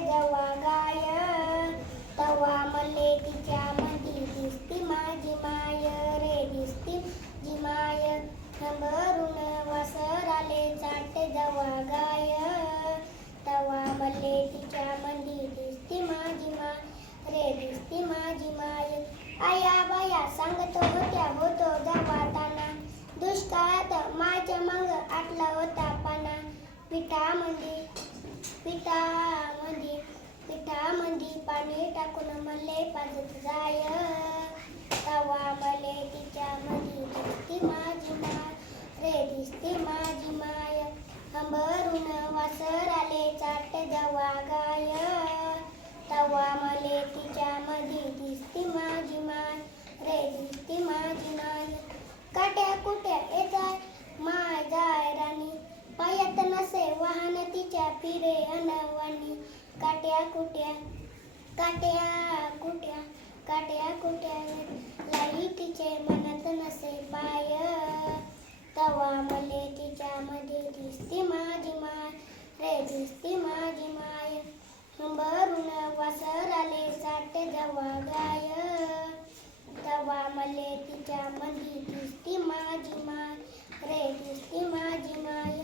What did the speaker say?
जेव्हा गाय, तवा मले तिच्या मधी दिसती माझी माय रे, दिसती जी माय. हंबरून वासराले चाटे जेव्हा गाय, तवा मले तिच्या मधी दिसती माझी माय रे, दिसती माझी माय. आया बाया सांगत होत्या होतो जाताना, दुष्काळात माझ्या मग आटला होता पाना. पिठामंदी पाणी टाकून मले पाजत जाय, तवा मले तिच्या मधी दिसती माझी माय रे, दिसती माझी माय. हंबरून वासराले चाटे जेव्हा गाय, तवा मले तिच्या मधी दिसती माझी माय रे, दिसती माझी माय. काट्या कुट्या येताय माय जाय राणी, पायात नसे वाहन तिच्या फिरे अनवाणी. काट्या कुट्या लाई तिचे मनात नसे पाय, तवा मले तिच्या मध्ये दिसती माझी माय रे, दिसती माझी माय. हंबरून वासराले चाटे जेव्हा गाय, तवा मले तिच्या मधी दिसती माझी माय रे, दिसती माझी माय.